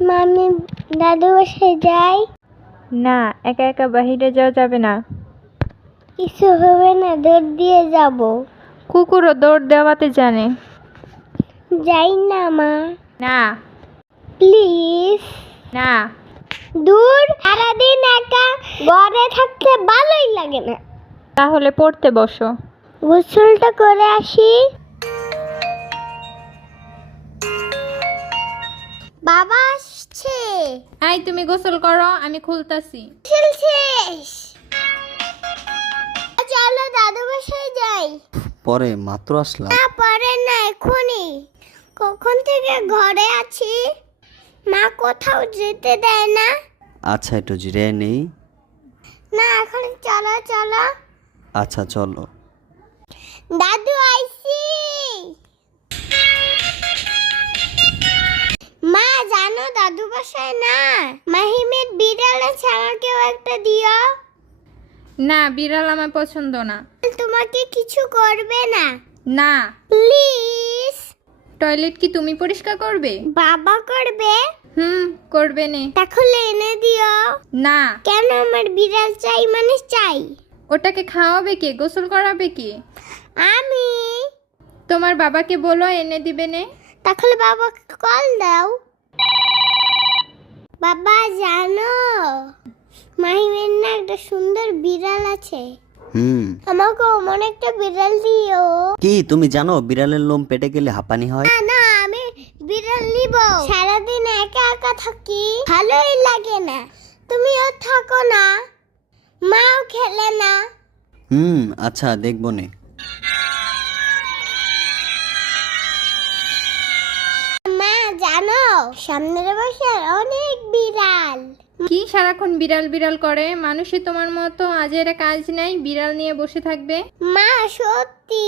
মামি দাদু বাসায় যাই। না, একা একা বাহিরে যাওয়া যাবে না। কিছু হবে না, দৌড় দিয়ে যাব। কুকুরও দৌড় দেওয়াতে জানে। যাই না মা, না প্লিজ। না। দূর, সারাদিন একা ঘরে থাকতে ভালোই লাগে না। তাহলে পড়তে বসো। গোসলটা করে আসি। বাবা আসছে। আই তুমি গোসল করো, আমি খুলতাছি। শেষ। চলো দাদু বাসায় যাই। পরে মাত্র আসলাম। না পরে না, এখনই। কখন থেকে ঘরে আছি, মা কোথাও যেতে দেয় না। আচ্ছা একটু জিরে নেই। না এখন চলো চলো। আচ্ছা চলো। দাদু আইছি। মা জানো দাদু বাসায় না, মাহিমের বিড়াল আছে, আমাকেও একটা দিও। না, বিড়াল আমার পছন্দ না। তোমাকে কিছু করবে না, না। প্লিজ। টয়লেট কি তুমি পরিষ্কার করবে? বাবা করবে। করবে নে। তাহলে এনে দিও। না। কেন? আমার বিড়াল চাই মানে চাই। ওটাকে খাওয়াবে কে, গোসল করাবে কে? আমি। তোমার বাবাকে বলো এনে দিবে নে। তাহলে বাবাকে কল দাও। বাবা জানো, মাহিমের না একটা সুন্দর বিড়াল আছে, আমাকে অমন একটা বিড়াল দিও। কি তুমি জানো বিড়ালের লোম পেটে গেলে হাঁপানি হয়? না না, আমি বিড়াল নিব। সারাদিন একা একা থাকি, ভালোই লাগে না। তুমিও থাকো না, মাও খেলে না। আচ্ছা দেখবো নে। মা জানো, সামনের বাসায় অনেক বিড়াল। কি সারাক্ষণ বিড়াল বিড়াল করে? মানুষে তোমার মতো আজের কাজ নাই, বিড়াল নিয়ে বসে থাকবে? মা সত্যি।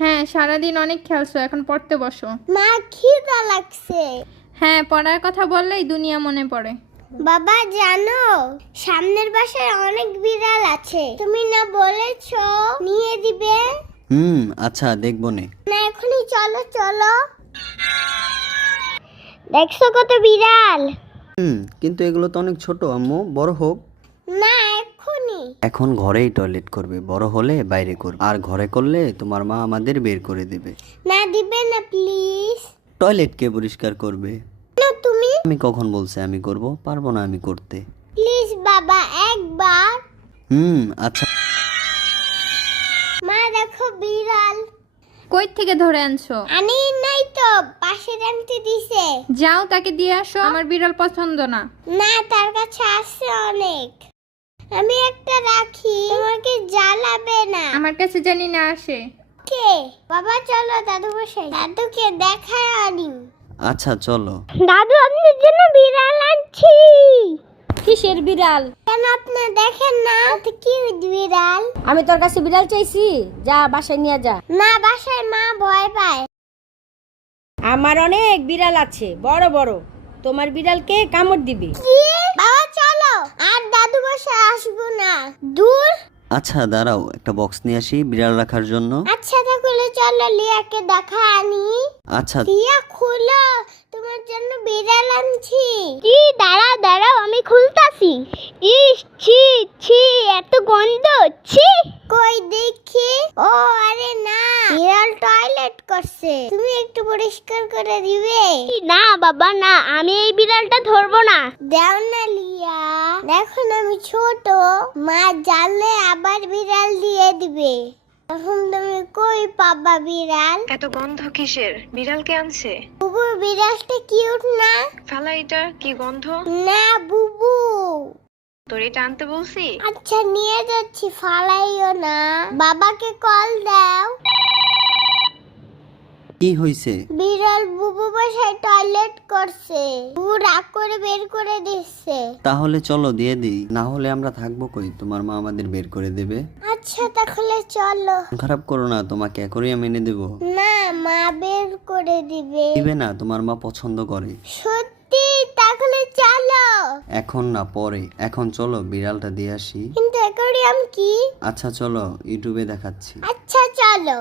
হ্যাঁ, সারাদিন অনেক খেলছো, এখন পড়তে বসো। মা খিদা লাগছে। হ্যাঁ, পড়ার কথা বললেই দুনিয়া মনে পড়ে। বাবা জানো, সামনের বাসায় অনেক বিড়াল আছে, তুমি না বলেছো নিয়ে দিবে। আচ্ছা দেখবো নে। না এখনই চলো চলো। দেখছো কত বিড়াল। কিন্তু এগুলো তো অনেক ছোট আম্মু, বড় হোক। না এখনই। এখন ঘরেই টয়লেট করবে, বড় হলে বাইরে করবে। আর ঘরে করলে তোমার মা আমাদের বের করে দেবে। না দিবে না প্লিজ। টয়লেট কে পরিষ্কার করবে? না তুমি। আমি কখন বলছি আমি করব? পারবো না আমি করতে। প্লিজ বাবা একবার। আচ্ছা। মা দেখো বিড়াল। কই থেকে ধরে আনছো? আনি নাই তো, পাশে আনতে দিছে। যাও তাকে দিয়ে আসো, আমার বিড়াল পছন্দ না। না তার কাছে আছে অনেক, আমি একটা রাখি, তোমাকে জ্বালাবে না। আমার কাছে জানি না আসে। কে? বাবা চলো দাদু বসে, দাদুকে দেখায় আনি। আচ্ছা চলো। দাদু আপনার জন্য বিড়াল আনছি। কিসের বিড়াল? কেন আপনি দেখেন না তো কি বিড়াল? আমি তোর কাছে বিড়াল চাইছি, যা বাসায় নিয়ে যা। না বাসায় মা ভয় পায়। আমার অনেক বিড়াল আছে, বড় বড়। তোমার বিড়ালকে কামড় দিবে। কি? বাবা চলো, আর দাদু বসে আসবো না, দূর। আচ্ছা দাঁড়াও, একটা বক্স নিয়ে আসি বিড়াল রাখার জন্য। আচ্ছা তাহলে চলো লিয়াকে দেখা আনি। আচ্ছা লিয়া খুলো, তোমার জন্য বিড়াল আনছি। কি? দাঁড়াও দাঁড়াও, আমি খুলতাছি। ইস ছি ছি, এত গন্ধ, ছি। কই দেখি। ও আরে না, বিড়াল টয়লেট করছে, তুমি একটু পরিষ্কার করে দিবে? না বাবা না, আমি এই বিড়ালটা ধরবো না। দাও না লিয়া, দেখো না আমি ছোট, মা জানলে আবার বিড়াল দিয়ে দিবে। এখন তুমি কই পাবা বিড়াল? এত গন্ধ কিসের? বিড়াল কে আনছে? বুবু বিড়ালটা কিউট না? ফালা, এটা কি গন্ধ? না বুবু। তোর এটা আনতে বলছি? আচ্ছা নিয়ে যাচ্ছি, ফালাইও না। বাবাকে কল দাও। কি হইছে? বিড়াল বুবু বাসায় টয়লেট করছে, বুবু রাগ করে বের করে দিচ্ছে। তাহলে চলো দিয়ে দিই, না হলে আমরা থাকবো কই? তোমার মা আমাদের বের করে দেবে। আচ্ছা তাহলে চলো। খারাপ করো না, তোমাকে অ্যাকোরিয়াম এনে দেবো। না মা বের করে দিবে। দিবে না, তোমার মা পছন্দ করে। সত্যি? তাহলে চলো। এখন না, পরে। এখন চলো বিড়ালটা দিয়ে আসি। কিন্তু অ্যাকোয়ারিয়াম কি? আচ্ছা চলো, ইউটিউবে দেখাচ্ছি। আচ্ছা চলো।